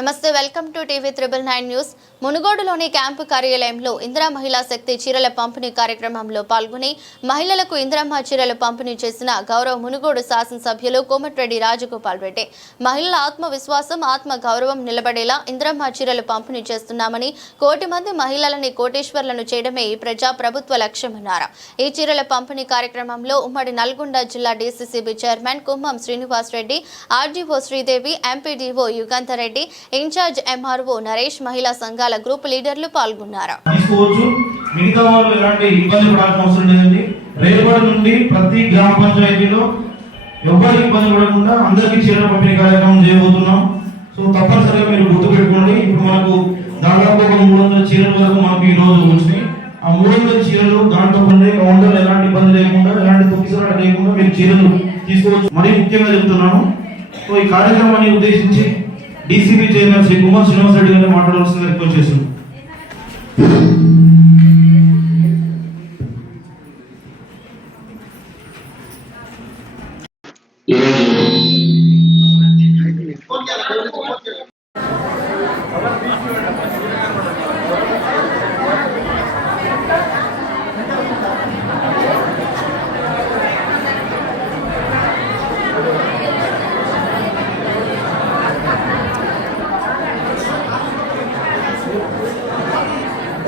నమస్తే, welcome to TV 999 news. మునుగోడులోని camp కార్యాలయంలో ఇందిరా మహిళా శక్తి చీరల పంపిణీ కార్యక్రమంలో పాల్గొని మహిళలకు ఇందిరమ్మ చీరల పంపిణీ చేసిన గౌరవ మునుగోడు శాసనసభ్యులు కోమటిరెడ్డి రాజగోపాల్ రెడ్డి మహిళల ఆత్మవిశ్వాసం, ఆత్మ గౌరవం నిలబడేలా ఇందిరమ్మ చీరలు పంపిణీ చేస్తున్నామని, కోటి మంది మహిళలని కోటీశ్వర్లను చేయడమే ఈ ప్రభుత్వ లక్ష్యమన్నారు. ఈ చీరల పంపిణీ కార్యక్రమంలో ఉమ్మడి నల్గొండ జిల్లా DCCB chairman Kummam Srinivas Reddy, RDO Sridevi, MPDO Yugandhar Reddy, in-charge MRO Naresh, మహిళా సంఘాల గ్రూప్ లీడర్లు పాల్గొన్నారు. మిగతా వాళ్ళు ఎలాంటి ఇబ్బంది పడాల్సిన అవసరం లేదండి. రేపటి నుండి ప్రతి గ్రామ పంచాయతీలో ఎవరు ఇబ్బంది పడకుండా అందరికీ చీరల పంపిణీ కార్యక్రమం చేయబోతున్నాం. సో తప్పనిసరిగా మీరు గుర్తుపెట్టుకోండి. ఇప్పుడు మనకు దాదాపు ఒక 300 చీరల వరకు మనకు ఈ రోజు వచ్చినాయి. ఆ 300 చీరలు దాంట్లో ఉండే కౌంటర్ ఎలాంటి ఇబ్బంది లేకుండా, ఎలాంటి తొక్కిసలాట లేకుండా మీరు చీరలు తీసుకోవచ్చు. మరీ ముఖ్యంగా చెప్తున్నాను. సో ఈ కార్యక్రమాన్ని ఉద్దేశించి డీసీబీ చైర్మన్ శ్రీ కుమ్మం శ్రీనివాస్ రెడ్డి గారిని మాట్లాడవలసిందిగా రిక్వెస్ట్ చేస్తున్నాం.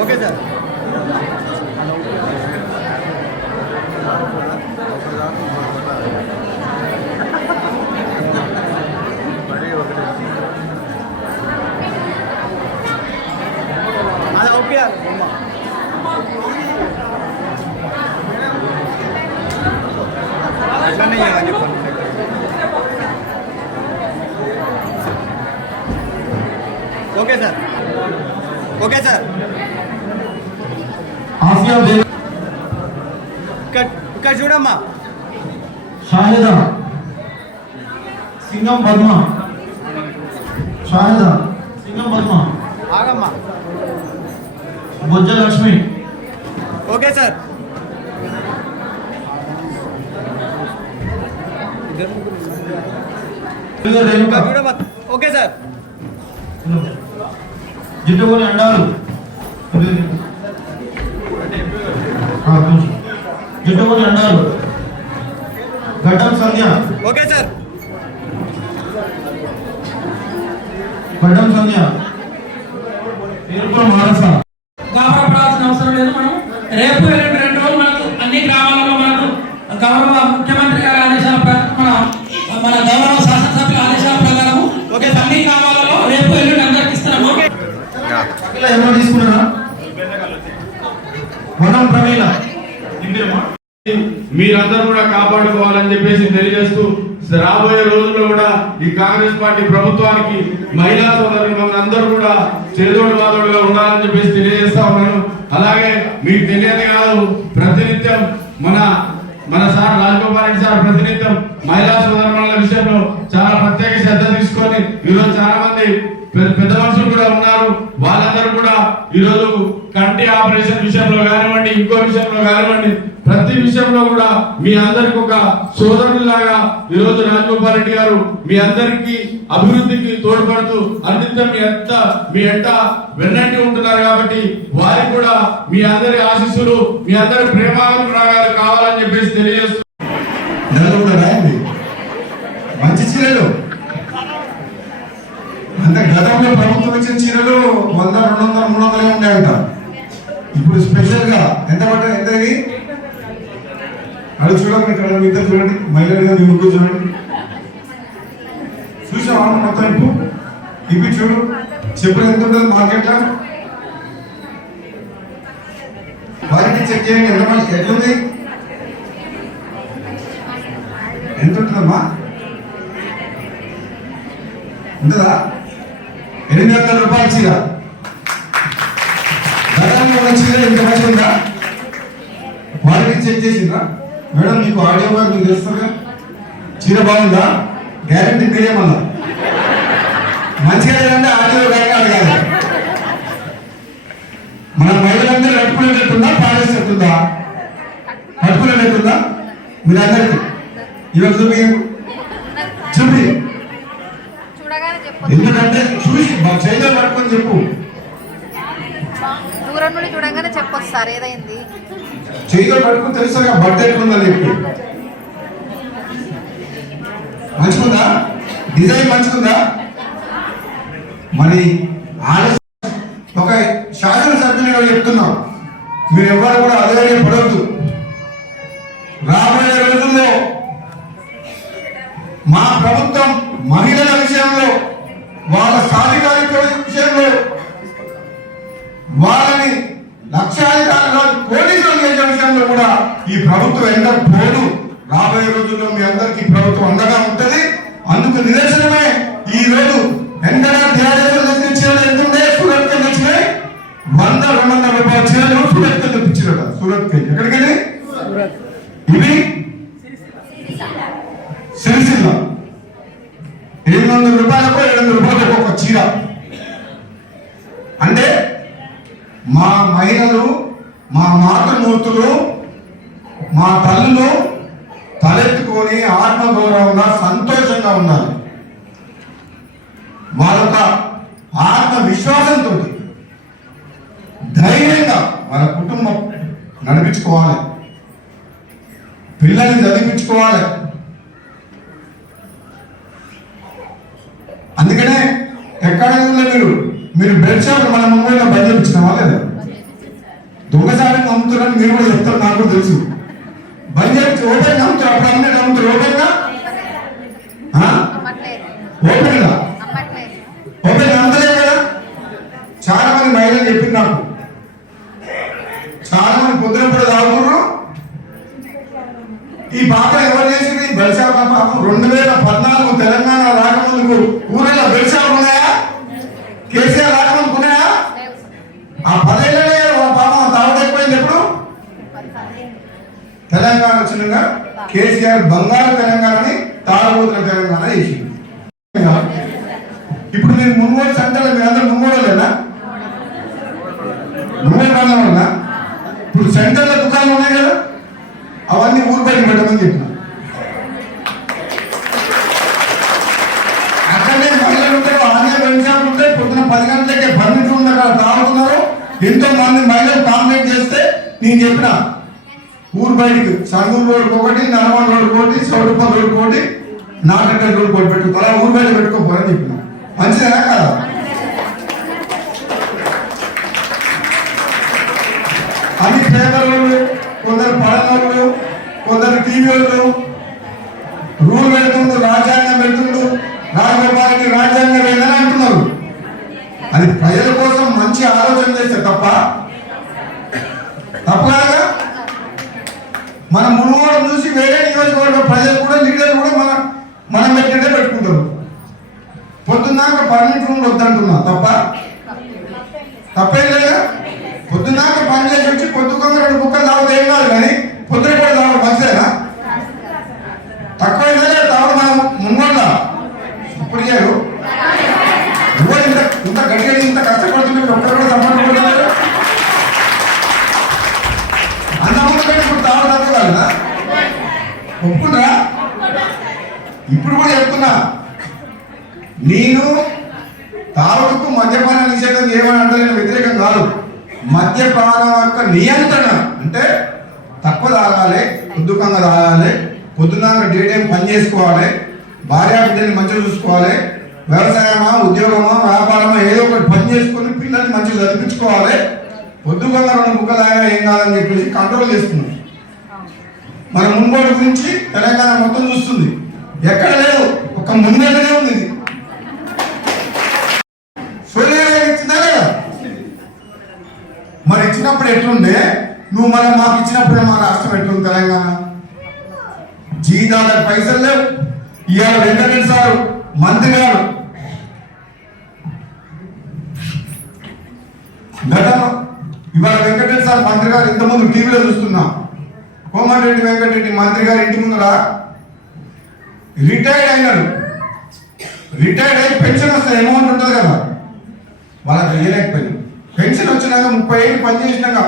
Okay sir. అది ఓకే అట్లనే చెప్పండి. Okay sir. Okay sir. ఇక్కడ చూడమ్మా. షాహిదా, సింగం పద్మ, షాహిదా, సింగం పద్మ, ఆగమ్మా. బొజ్జ లక్ష్మి. Okay sir. చూడమ్మా. Okay sir. జిట్టుకొని అండారు, జిట్టుకొని అండారు, ఘటం సంధ్య. Okay sir. ఘటం సంధ్య, పేరుపురం మానస. గాబరపడాల్సిన అవసరం లేదు. మనం రేపు 2 రోజులు మనకు అన్ని గ్రామాలలో మనకు గౌరవ ముఖ్యమంత్రి గారి ఆదేశాల ప్రకారం, మన గౌరవ శాసనసభ్యుల ఆదేశాల ప్రకారం అన్ని గ్రామాలలో రేపు ఎల్లుండి అందరికి ఇస్తున్నాము. ఎవరో తీసుకున్నారా? వనం ప్రమీల. మీరందరూ కూడా కాపాడుకోవాలని చెప్పేసి తెలియజేస్తూ, రాబోయే రోజుల్లో కూడా ఈ కాంగ్రెస్ పార్టీ ప్రభుత్వానికి మహిళా సోదరులు మన అందరూ కూడా చేదోడు వాదోడుగా ఉండాలని చెప్పేసి తెలియజేస్తా ఉన్నాను. అలాగే మీకు తెలియదు కాదు, ప్రతినిత్యం మన సార్ రాజగోపాల్ రెడ్డి సార్ ప్రతినిత్యం మహిళా సోదరుల విషయంలో చాలా ప్రత్యేక శ్రద్ధ తీసుకొని ఈరోజు చాలా మంది పెద్ద మనుషులు కూడా ఉన్నారు. వాళ్ళందరూ కూడా ఈరోజు కంటి ఆపరేషన్ విషయంలో కానివ్వండి, ఇంకో విషయంలో కానివ్వండి, ప్రతి విషయంలో కూడా మీ అందరికి ఒక సోదరులాగా ఈరోజు రాజగోపాల్ రెడ్డి గారు మీ అందరికి అభివృద్ధికి తోడ్పడుతూ అన్నింటిలో మీ ఎంట వెన్నంటి ఉంటున్నారు. కాబట్టి వారికి కూడా మీ అందరి ఆశీస్సులు, మీ అందరి ప్రేమాభిప్రాయాలు కావాలని చెప్పేసి తెలియజేస్తున్నారు. మంచి చీరలు అంటే గతంలో ప్రభుత్వం ఇచ్చిన చీరలు 100, 200, 300 ఉన్నాయంట. ఇప్పుడు స్పెషల్ గా ఎంత అది చూడండి. ఇక్కడ మీ ఇద్దరు చూడండి, మహిళలుగా మీ ముగ్గురు చూడండి. చూసావా మొత్తం ఇవి చూడు. చెప్పులు ఎంత ఉంటుంది మార్కెట్లో? వారికి చెక్ చేయండి. ఎట్లుంది, ఎంత ఉంటుందమ్మా? ఉంటుందా? 800 రూపాయల చీర. గతంలో ఉన్న చీర ఇంత మంచిగా ఉందా? వారికి చెక్ చేసిందా మేడం? మీకు ఆడియో గారు మీకు తెలుస్తుందిగా. చీర బాగుందా? గ్యారెంటీ మీరేమన్నా మంచిగా లేదంటే ఆడియో గారిని అడగాలి. మన మహిళలందరూ కట్టుకునేటట్టుందా, పాడేసేట్టుందా? కట్టుకునేటట్టుందా? మీరందరికీ ఇవాళ చూపి ఎందుకంటే చూసి మా చేతిలో పట్టుకొని చెప్పు. దూరం నుండి చూడంగానే చెప్పొచ్చు సార్ ఏదైంది. చేతిలో పట్టుకుని తెలుసా బట్ట ఎట్లుందని చెప్పి. మంచిగుందా? డిజైన్ మంచిగుందా? మరి ఒక శాసనసభ్యునిగా చెప్తున్నాం, మీరు ఎవరు కూడా అదే పడవద్దు. రాబోయే రోజుల్లో మా ప్రభుత్వం మహిళల విషయంలో, వాళ్ళ సాధికారిక విషయంలో వాళ్ళని లక్షాధికారులు కోటీశ్వరులు చేసే విషయంలో కూడా ఈ ప్రభుత్వం ఎంత పోదు. రాబోయే రోజుల్లో మీ అందరికీ ప్రభుత్వం అండగా ఉంటది. అందుకు నిదర్శనమే ఈ రోజు ఎంతగా చీరలు ఎంతుండే సూరత్ కి తెచ్చినాయి. 100-200 రూపాయల చీరలు సూరత్ కి తెప్పించారట. సూరత్ కి ఎక్కడికి? ఇవి సిరిసిల్ల 800 రూపాయలకు 700 రూపాయలకు ఒక చీర. అంటే మా మహిళలు, మా మాతృమూర్తులు, మా తల్లులు తలెత్తుకొని ఆత్మగౌరవంగా సంతోషంగా ఉండాలి. వాళ్ళొక ఆత్మవిశ్వాసంతో ధైర్యంగా వాళ్ళ కుటుంబం నడిపించుకోవాలి, పిల్లల్ని చదివించుకోవాలి. అందుకనే ఎక్కడైనా మీరు బెడ్ షాప్ మన ముంబైలో బంద్ చేయించినావా లేదా? దొంగసారికి అమ్ముతున్నారని మీరు కూడా చెప్తారు, నాకు కూడా తెలుసు. బంద్ చేయించి ఓపెన్ అమ్ముతారు, అప్పుడు అమ్మినట్టు అమ్ముతారు. ఓపెన్గా ఓపెన్గా ఓపెన్ అమ్మలేదు కదా. చాలా మంది మహిళలు చెప్పింది నాకు, చాలా మంది పొద్దున కూడా తాగుతున్నారు. ఈ పాప ఎవరు చేసింది? బెడ్ షాప్ పాపం 2014 తెలంగాణ రాకముందుకు ఊరిలో బెడ్ షాప్ ఉన్నాయా? కేసీఆర్ రాకముందుకు ఉన్నాయా? ఆ 10 ఏళ్ళనే పాపం తాగలేకపోయింది. ఎప్పుడు తెలంగాణ వచ్చినాక కేసీఆర్ బంగారు తెలంగాణని తాగుబోతుల తెలంగాణ చేసింది. ఇప్పుడు మీరు మున్గోడు సెంటర్, మీ అందరూ మున్గోడు లేదా? మున్గోడు ప్రాంతం వల్ల ఇప్పుడు సెంటర్లో దుకాణాలు ఉన్నాయి కదా, అవన్నీ ఊరు బయట పెట్టమని చెప్పిన. అక్కడనే మహిళలు ఉంటారు, ఆన్లైన్ వెంచాలు ఉంటాయి. పొద్దున 10 గంటలకే పర్మిట్ ఉంది, అక్కడ తాగుతున్నారు. ఎంతో మంది మహిళలు కాంప్లైంట్ చేస్తే నేను చెప్పిన ఊరు బయటికి సంగూరు రోడ్డు ఒకటి, నల్గొండ రోడ్డు ఒకటి, సౌడుపల్లి రోడ్డు ఒకటి, నాగరికల్ రోడ్డు ఒకటి పెట్టుకోవాలి. ఊరు బయట పెట్టుకోపోరని చెప్పిన. మంచిదేనా కదా? అన్ని పేపర్ వాళ్ళు, కొందరు పడనోళ్ళు, కొందరు టీవీ వాళ్ళు రూల్ పెడుతుండు, రాజ్యాంగం పెడుతుండు, రాజగోపాలకి రాజ్యాంగం లేదని అంటున్నారు. అది ప్రజల కోసం మంచి ఆలోచన చేస్తే తప్పలాగా మన మునుగోడు చూసి వేరే నియోజకవర్గ ప్రజలు కూడా, లీడర్లు కూడా మనం పెట్టినట్టే పెట్టుకుంటారు. పొద్దున్నాక పర్మిట్ రూమ్ వద్దంటున్నా తప్పేం లేదా? పొద్దున్నాక పని చేసి వచ్చి పొద్దుకొంగ 2 బుక్కలు తాగితే ఏం కాదు, కానీ పొద్దున కూడా తాగడం మంచిదేనా? తక్కువైందా తాగడం మనం మున్గోళ్ళ ఇప్పుడు చేయరు. ఇంత గట్టిగా ఇంత కష్టపడుతుంటే ఒక్కరు కూడా సంబంధపడలేదు. అన్నముందు కంటే ఇప్పుడు తాగడం తప్పగలరా? ఒప్పుకుంటారా? ఇప్పుడు కూడా చెప్తున్నా, నేను తాగుడుకు మద్యపాన నిషేధం చేయమని అంటే నేను వ్యతిరేకం కాదు. మద్యపానం యొక్క నియంత్రణ అంటే తక్కువ తాగాలి, పొద్దుకంగా తాగాలి, పొద్దున్నాక డే టైం పని చేసుకోవాలి, భార్య బిడ్డని మంచిగా చూసుకోవాలి, వ్యవసాయమా ఉద్యోగమా వ్యాపారమా ఏదో ఒకటి పని చేసుకొని పిల్లల్ని మంచిగా చదివించుకోవాలి. పొద్దుకంగా 2 బుక్కలు తాగా ఏం కాదని చెప్పేసి కంట్రోల్ చేస్తున్నాం. మన మున్గోడు గురించి తెలంగాణ మొత్తం చూస్తుంది, ఎక్కడ లేదు, ఒక ముందరనే ఉంది. ఇది ఇచ్చిందా లేదా? మరి ఇచ్చినప్పుడు ఎట్లుండే, నువ్వు మనం మాకు ఇచ్చినప్పుడు మా రాష్ట్రం ఎట్లుంది? తెలంగాణ జీతాల పైసలు లేవు. ఇవాళ వెంకటరెడ్డి సారు మంత్రి గారు గతంలో, ఇవాళ వెంకటరెడ్డి సార్ మంత్రి గారు ఇంతకుముందు టీవీలో చూస్తున్నాం. కోమటిరెడ్డి వెంకటరెడ్డి మంత్రి గారు ఇంటి ముందర రిటైర్డ్ అయినాడు. రిటైర్డ్ అయి పెన్షన్ వస్తుంది, అమౌంట్ ఉంటుంది కదా, వాళ్ళకి ఇవ్వలేకపోయింది. పెన్షన్ వచ్చినాక 30 ఏళ్ళు పనిచేసినాక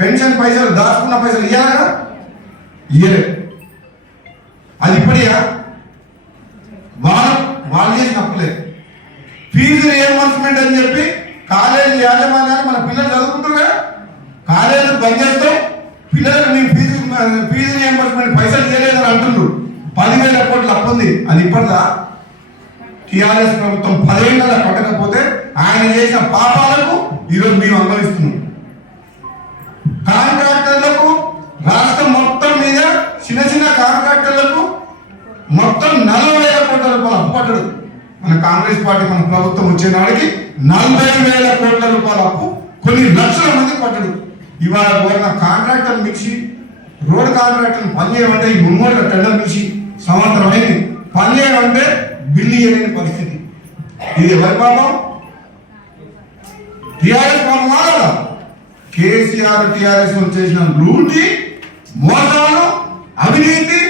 పెన్షన్ పైసలు దాచుకున్న పైసలు ఇవ్వాలగా ఇవ్వలేదు. అది ఇప్పుడే వాళ్ళు చేసిన అప్పులే. ఫీజు రియంబర్స్మెంట్ అని చెప్పి కాలేజీ యాజమాన్యాలు మన పిల్లలు చదువుకుంటున్నారు, కాలేజీలు బంద్ చేస్తాం, పిల్లలకు మేము ఫీజు రియంబర్స్మెంట్ పైసలు చేయలేదని అంటున్నారు. 10,000 కోట్ల అప్పు ఉంది. అది ఇప్పటిదా? టీఆర్ఎస్ ప్రభుత్వం 10 ఏళ్ళ కట్టకపోతే ఆయన చేసిన పాపాలకు ఈరోజు మేము అనుభవిస్తున్నాం. కాంట్రాక్టర్లకు రాష్ట్రం మొత్తం మీద చిన్న చిన్న కాంట్రాక్టర్లకు మొత్తం 40,000 కోట్ల రూపాయలు అప్పు పట్టడు. మన కాంగ్రెస్ పార్టీ మన ప్రభుత్వం వచ్చే నాడికి 40,000 కోట్ల రూపాయల అప్పు కొన్ని లక్షల మంది పట్టడు. ఇవాళ కోరిన కాంట్రాక్టర్ మించి రోడ్ కాంట్రాక్టర్ పనిచేయమంటే ఈ ముమ్మడి టెండర్ మించి సంవత్సరం అయింది, పనిచేయమంటే బిల్లు ఇవ్వలేని పరిస్థితి. ఇది ఎవరి పాపం? టిఆర్ఎస్ పాపం కాదా? కేసీఆర్ టిఆర్ఎస్ చేసిన లూటి, మోసాలు, అవినీతి,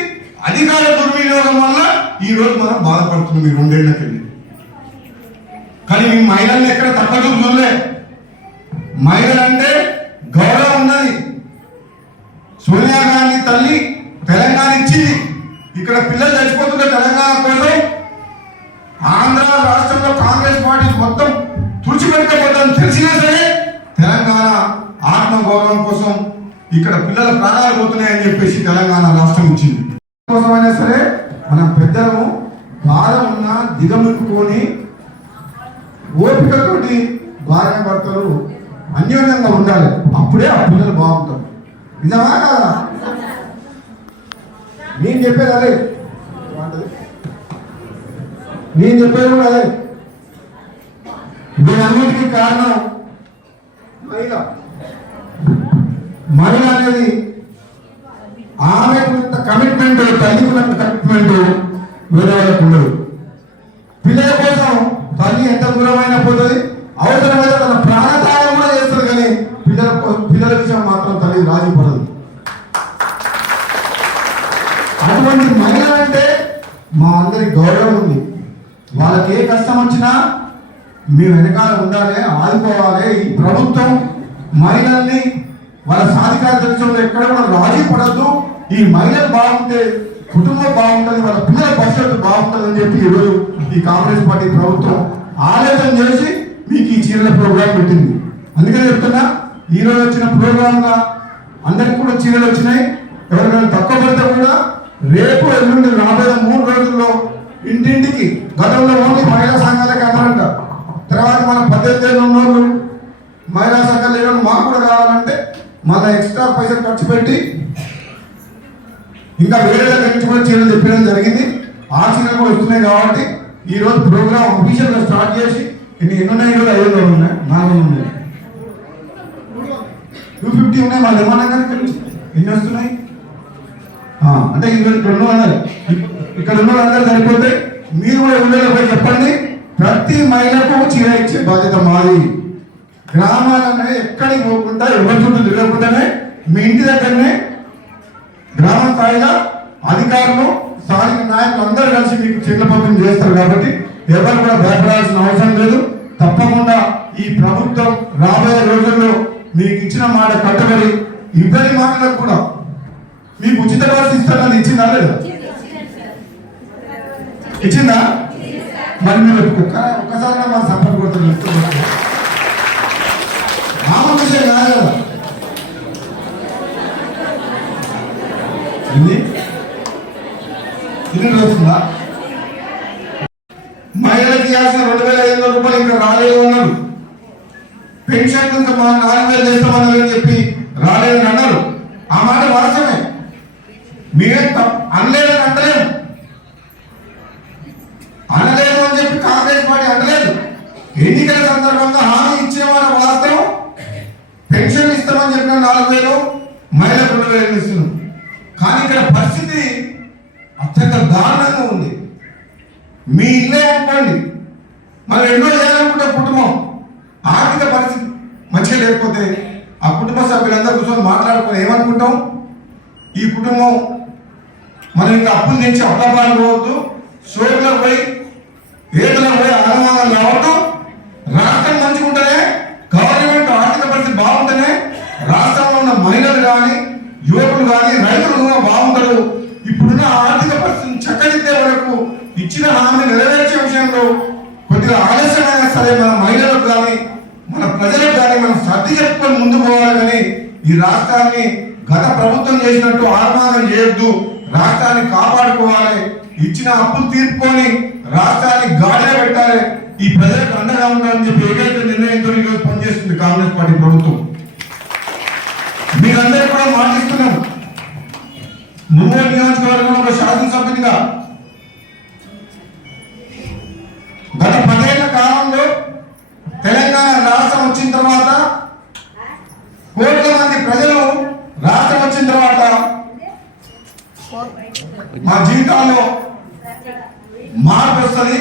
అధికార దుర్వినియోగం వల్ల ఈ రోజు మనం బాధపడుతున్నాం ఈ 2 ఏళ్లకి. కానీ మీ మహిళల్ని ఎక్కడ తక్కువ చూడలే. మహిళలంటే గౌరవం ఉన్నది. సోనియా గాంధీ తల్లి తెలంగాణ ఇచ్చింది. ఇక్కడ పిల్లలు చచ్చిపోతుంటే తెలంగాణ కోసం ఆంధ్ర రాష్ట్రంలో కాంగ్రెస్ పార్టీ మొత్తం తుడిచిపెట్టకపోతుందని తెలిసినా సరే తెలంగాణ ఆత్మగౌరవం కోసం ఇక్కడ పిల్లల ప్రాణాలు పోతున్నాయని చెప్పేసి తెలంగాణ రాష్ట్రం ఇచ్చింది. కోసమైనా సరే మన పెద్దలను బాధ ఉన్నా దిగమిక్కుని ఓపికతోటి భార్య భర్తలు అన్యోన్యంగా ఉండాలి. అప్పుడే ఆ పిల్లలు బాగుంటారు. నిజమా కాదా? నేను చెప్పేది అదే, నేను చెప్పేది కూడా అదే. దీనన్నిటికీ కారణం మహిళ. మహిళ అనేది ఆమెకు కమిట్మెంట్, తల్లికున్న కమిట్మెంట్ వేరే వాళ్ళకు ఉండదు. పిల్లల కోసం తల్లి ఎంత దూరమైనా పోతుంది, అవసరమైతే తన ప్రాణత్యాగం కూడా చేస్తుంది. కానీ పిల్లల విషయం మాత్రం తల్లి రాజీ పడదు. అటువంటి మహిళలంటే మా అందరికి గౌరవం ఉంది. వాళ్ళకి ఏ కష్టం వచ్చినా మేము వెనకాల ఉండాలి, ఆదుకోవాలి. ఈ ప్రభుత్వం మహిళల్ని వాళ్ళ సాధికారత విషయంలో ఎక్కడ కూడా రాజీ పడద్దు. ఈ మహిళలు బాగుంటే కుటుంబం బాగుంటుంది, వాళ్ళ పిల్లల భవిష్యత్తు బాగుంటుంది అని చెప్పి ఈరోజు ఈ కాంగ్రెస్ పార్టీ ప్రభుత్వం ఆలోచన చేసి మీకు ఈ చీరల ప్రోగ్రాం పెట్టింది. అందుకని చెప్తున్నా, ఈరోజు వచ్చిన ప్రోగ్రాంగా అందరికి కూడా చీరలు వచ్చినాయి. ఎవరికైనా తక్కువ పడితే కూడా రేపు ఎల్లుండి రాబోయే 3 రోజుల్లో ఇంటింటికి, గతంలో ఓన్లీ మహిళా సంఘాలకి అన్నారంట, తర్వాత మన 18 ఏళ్ళు ఉన్నోళ్ళు మహిళా సంఘాలు లేని మాకు కూడా కావాలంటే మళ్ళీ ఎక్స్ట్రా పైసలు ఖర్చు పెట్టి ఇంకా వేరే దగ్గర నుంచి కూడా చీరలు తెప్పడం జరిగింది. ఆ చీరలు కూడా వస్తున్నాయి. కాబట్టి ఈ రోజు ప్రోగ్రామ్ అఫీషియల్ గా స్టార్ట్ చేసి ఎన్ని ఉన్నాయి? 500 ఉన్నాయి, 400 ఉన్నాయి, 250 ఉన్నాయి. మళ్ళీ ఏమన్నా కానీ ఎన్ని వస్తున్నాయి అంటే ఇక్కడ 200. ఇక్కడ ఉన్న వాళ్ళందరూ సరిపోతే మీరు కూడా ఊళ్ళో చెప్పండి. ప్రతి మహిళకు చీర ఇచ్చే బాధ్యత మాది. గ్రామాలనే ఎక్కడికి పోకుండా ఎవరి చుట్టూ తిరగకుండానే మీ ఇంటి దగ్గరనే గ్రామ స్థాయిలో అధికారులు, స్థానిక నాయకులు అందరూ కలిసి మీకు చీరల పంపిణీ చేస్తారు. కాబట్టి ఎవరు కూడా భయపడాల్సిన అవసరం లేదు. తప్పకుండా ఈ ప్రభుత్వం రాబోయే రోజుల్లో మీకు ఇచ్చిన మాట కట్టుబడి ఇద్దరి మాటలకు కూడా మీకు ఉచిత బస్సు ఇస్తారని ఇచ్చిందా లేదా? ఇచ్చిందా? మరి మీరు ఒక్కసారి మన సపోర్ట్ కొడుతున్నారు. మామూలు విషయం కాదు కదా. ఇన్ని వస్తుందా? మహిళలకు ఇవ్వాల్సిన 2,500 రూపాయలు ఇంకా రాలేదు అన్నారు. పెన్షన్ ఇంకా మా 4,000 చేస్తామని చెప్పి రాలేదని అన్నారు. ఆ మాట వాస్తవమే. మీరే అనలేదని అంటలేము, అనలేదు అని చెప్పి కాంగ్రెస్ పార్టీ అంటలేదు. ఎన్నికల సందర్భంగా హామీ ఇచ్చేవారు వాస్తవం. పెన్షన్ ఇస్తామని చెప్పిన 4,000, మహిళలకు 2,000 ఇస్తున్నాం. కానీ ఇక్కడ పరిస్థితి అత్యంత దారుణంగా ఉంది. మీ ఇల్లే అనుకోండి, మనం ఎన్నో చేయాలనుకుంటే కుటుంబం ఆర్థిక పరిస్థితి మంచిగా లేకపోతే ఆ కుటుంబ సభ్యులందరూ కూర్చొని మాట్లాడుకొని ఏమనుకుంటాం? ఈ కుటుంబం మనం ఇంకా అప్పులు తెచ్చి అప్లపాలు పోవద్దు, షోర్లకు పోయి ఏదైనా పోయి అనుమానాలు రావద్దు. రాష్ట్రం మంచిగా ఉంటేనే, గవర్నమెంట్ ఆర్థిక పరిస్థితి బాగుంటేనే రాష్ట్రంలో ఉన్న మహిళలు కానీ, యువకులు కానీ, రైతులు కూడా బాగుంటారు. ఇప్పుడున్న ఆర్థిక పరిస్థితిని చక్కదిద్దే వరకు ఇచ్చిన హామీని నెరవేర్చే విషయంలో కొద్దిగా ఆలస్యమైన మనం సర్ది చెప్పుకొని ముందుకు పోవాలి కానీ ఈ రాష్ట్రాన్ని గత ప్రభుత్వం చేసినట్టు ఆర్మానం చేయొద్దు. రాష్ట్రాన్ని కాపాడుకోవాలి, ఇచ్చిన అప్పులు తీర్పుకొని రాష్ట్రాన్ని గాడిలో పెట్టాలి, ఈ ప్రజలకు అండగా ఉండాలని చెప్పి ఏకైక నిర్ణయంతో ఈరోజు పనిచేస్తుంది కాంగ్రెస్ పార్టీ ప్రభుత్వం. మీరందరూ కూడా మాటిస్తున్నాం. మునుగోడు నియోజకవర్గంలో ఒక శాసనసభ్యునిగా గత 10 ఏళ్ల కాలంలో తెలంగాణ రాష్ట్రం వచ్చిన తర్వాత కోట్ల మంది ప్రజలు రాష్ట్రం వచ్చిన తర్వాత మా జీవితాల్లో మార్పు వస్తుంది,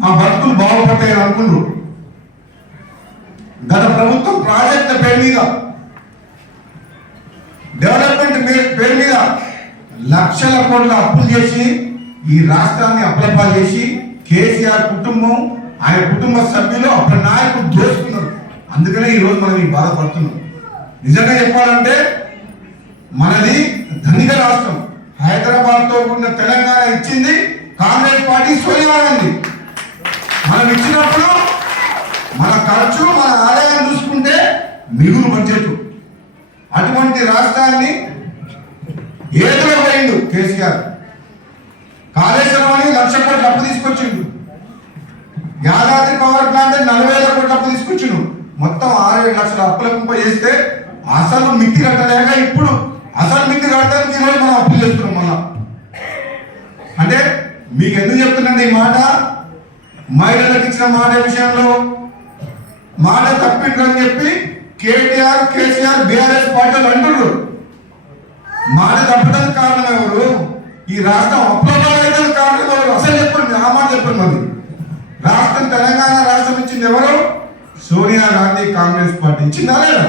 మా బతుకులు బాగుపడతాయని అనుకున్నారు. గత ప్రభుత్వం ప్రాజెక్టుల పేరు మీద, డెవలప్మెంట్ పేరు మీద లక్షల కోట్ల అప్పులు చేసి ఈ రాష్ట్రాన్ని అప్లపాలు చేసి కేసీఆర్ కుటుంబం, ఆయన కుటుంబ సభ్యులు, అప్పుడు నాయకులు దోచుకున్నారు. అందుకనే ఈరోజు మనం ఈ బాధపడుతున్నాం. నిజంగా చెప్పాలంటే మనది ధనిక రాష్ట్రం. హైదరాబాద్ తో కూడిన తెలంగాణ ఇచ్చింది కాంగ్రెస్ పార్టీ, సోనియా గాంధీ. మనం ఇచ్చినప్పుడు మన ఖర్చు, మన ఆదాయం చూసుకుంటే మిగులు బడ్జెట్. అటువంటి రాష్ట్రాన్ని ఏదో పోయిండు కేసీఆర్. కాళేశ్వరం అని 1,00,000 కోట్ల అప్పు తీసుకొచ్చిండు. యాదాద్రి పవర్ ప్లాంట్ 40,000 కోట్ల అప్పు తీసుకొచ్చిండు. మొత్తం 6-7 లక్షల అప్పుల కుంప చేస్తే అసలు మిత్తి కట్టలేక ఇప్పుడు అసలు మిత్తి కట్టడానికి ఈరోజు మనం అప్పులు చేస్తున్నాం. మళ్ళా అంటే మీకు ఎందుకు చెప్తున్నాను ఈ మాట? మహిళలకు ఇచ్చిన మాట విషయంలో మాట తప్పిండ్రని చెప్పి కేటీఆర్, కేసీఆర్, బీఆర్ఎస్ పార్టీలు అంటున్నారు. మాట తప్పడానికి కారణం ఎవరు? ఈ రాష్ట్రం అప్రమాదం కారణం ఎవరు? అసలు చెప్పండి, ఆ మాట చెప్పండి. మరి రాష్ట్రం, తెలంగాణ రాష్ట్రం ఇచ్చింది ఎవరు? సోనియా గాంధీ, కాంగ్రెస్ పార్టీ ఇచ్చిందా లేదా?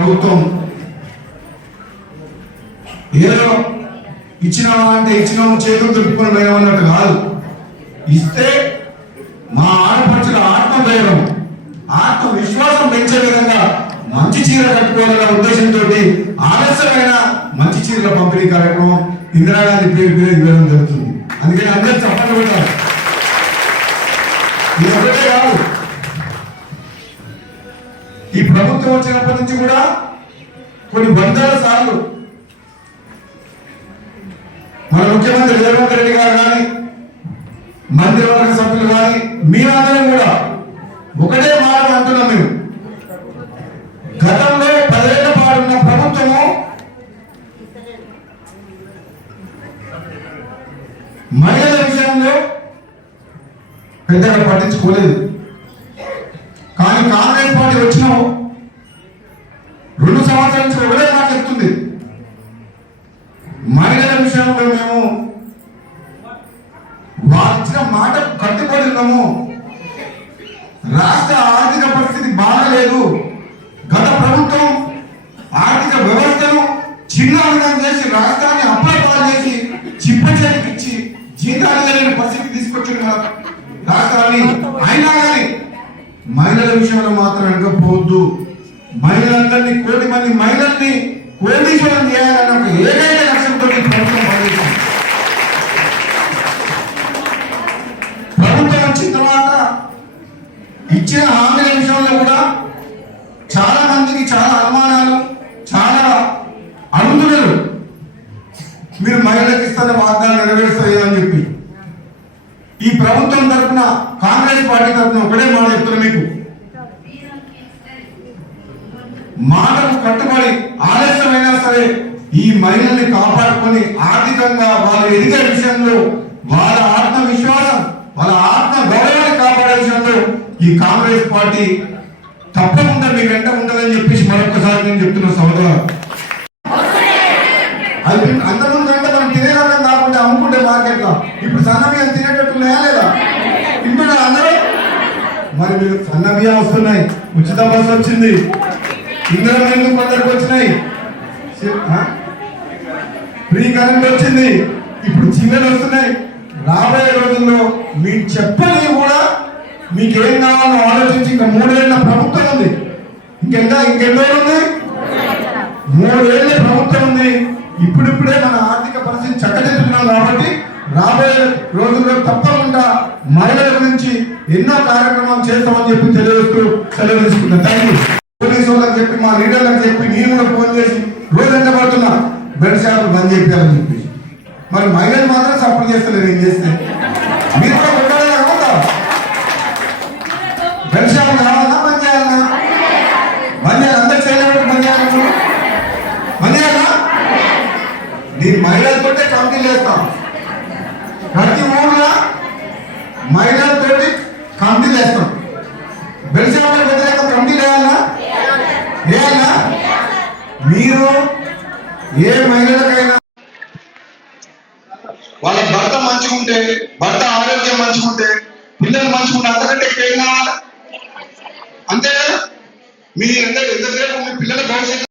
ప్రభుత్వం ఏదో ఇచ్చినావా అంటే ఇచ్చినాము చేతులు దులుపుకొని పోయామన్నట్టు కాదు. ఇస్తే మా ఆడపడుచుల ఆత్మధైర్యం, ఆత్మవిశ్వాసం పెంచే విధంగా మంచి చీర కట్టుకోవాలన్న ఉద్దేశంతో ఆలస్యమైన మంచి చీరల పంపిణీ కార్యక్రమం ఇందిరాగాంధీ పేరు మీద ఇవ్వడం జరుగుతుంది. అందుకని అందరూ చప్పట్లు పెట్టారు. ఇది ఒకటే కాదు, ఈ ప్రభుత్వం వచ్చినప్పటి నుంచి కూడా కొన్ని వందల సార్లు మన ముఖ్యమంత్రి రేవంత్ రెడ్డి గారు కానీ, మంత్రివర్గ సభ్యులు కానీ, మేమందరం కూడా ఒకటే మాట అంటున్నాం. మేము గతంలో 10 ఏళ్ల పాటు ఉన్న ప్రభుత్వము మహిళల విషయంలో పెద్దగా పట్టించుకోలేదు. కానీ కాంగ్రెస్ పార్టీ వచ్చిన 2 సంవత్సరాల నుంచి ఒకటే మాట చెప్తుంది. మహిళల విషయంలో మేము వారిచ్చిన మాట కట్టుబడి ఉన్నాము. రాష్ట్ర ఆర్థిక పరిస్థితి బాగలేదు. గత ప్రభుత్వం ఆర్థిక వ్యవస్థను చిన్నాభిన్నం చేసి రాష్ట్రాన్ని అప్రపాలు చేసి చిప్పచేతికి ఇచ్చి జీతాలు లేని పరిస్థితి తీసుకొచ్చిన రాష్ట్రాన్ని. అయినా కానీ మహిళల విషయంలో మాత్రం వెనకపోవద్దు. మహిళలందరినీ, 1 కోటి మంది మహిళల్ని కోటీశ్వరం చేయాలన్న ఒక ఏకైక లక్ష్యంతో ప్రభుత్వం పనిచేస్తుంది. ప్రభుత్వం వచ్చిన తర్వాత ఇచ్చిన హామీల విషయంలో కూడా చాలా మందికి చాలా అనుమానాలు, చాలా అడుగుతున్నారు. మీరు మహిళలకు ఇస్తున్న వాగ్దానం నెరవేరుస్తాయో అని చెప్పి ఈ ప్రభుత్వం తరఫున, కాంగ్రెస్ పార్టీ తరఫున ఒకటే మాట చెప్తున్నా మీకు. మాటకు కట్టుబడి ఆలస్యమైనా సరే ఈ మహిళల్ని కాపాడుకొని ఆర్థికంగా వాళ్ళు ఎదిగే విషయంలో, వాళ్ళ ఆత్మవిశ్వాసం, వాళ్ళ ఆత్మ గౌరవాన్ని కాపాడే విషయంలో ఈ కాంగ్రెస్ పార్టీ తప్పకుండా మీ వెంట ఉండాలని చెప్పేసి మరొకసారి నేను చెప్తున్నా సోదరులారా. అది అంతకుముందు అంటే మనం తినే రకం కాకుండా అమ్ముకుంటే మార్కెట్ లో ఇప్పుడు సన్న బియ్యం తినేటట్టు ఉన్నాయా లేదా? తింటున్నారు అందరూ. మరి మీరు సన్న బియ్యం వస్తున్నాయి, ఉచిత బస్సు వచ్చింది, ఇందులో కొందరికి వచ్చినాయి, ఫ్రీ కరెంట్ వచ్చింది, ఇప్పుడు చిల్లలు వస్తున్నాయి. రాబోయే రోజుల్లో మీకు చెప్పని కూడా మీకేం కావాలో ఆలోచించి ఇంకా 3 ఏళ్ల ప్రభుత్వం ఉంది. ఇంకెన్నో ఉంది? 3 ఏళ్ల ప్రభుత్వం ఉంది. ఇప్పుడిప్పుడే మన ఆర్థిక పరిస్థితి చక్కదిద్దుతున్నాం కాబట్టి రాబోయే రోజుల్లో తప్పకుండా మహిళల గురించి ఎన్నో కార్యక్రమాలు చేస్తామని చెప్పి తెలియజేస్తూ సెలవు తీసుకున్నాను. Thank you. పోలీసు వాళ్ళకి చెప్పి మా లీడర్లకు చెప్పి నేను కూడా ఫోన్ చేసి రోజు ఎంట పడుతున్నా బెడ్ షాపులు బంద్ చేయాలని చెప్పి. మరి మహిళలు మాత్రం సపోర్ట్ చేస్తలేరు. ఏం చేస్తే మీరు కూడా పెట్టాలి. బెడ్ షాపులు కావాలన్నా బంద్ చేయాలన్నా? బంద్ చేయాలి. అందరు చేయలేకపోతే బంద్ చేయాలి. బంద్ చేయాలా? నేను మహిళలతోటే కమిటీలు వేస్తాం. ప్రతి ఊళ్ళో మహిళలతోటి కమిటీలు వేస్తాం. బెడ్ షాపుల వ్యతిరేక కమిటీలు వేయాలా? వేయాలా? మీరు ఏ మహిళలకైనా వాళ్ళ భర్త మంచిగుంటే, భర్త ఆరోగ్యం మంచిగుంటే, పిల్లలు మంచిగుంటే అంతకంటే ఎక్కువ ఏం కావాలి? అంతే కదా. మీ ఎంతసేపు మీ పిల్లల భవిష్యత్తు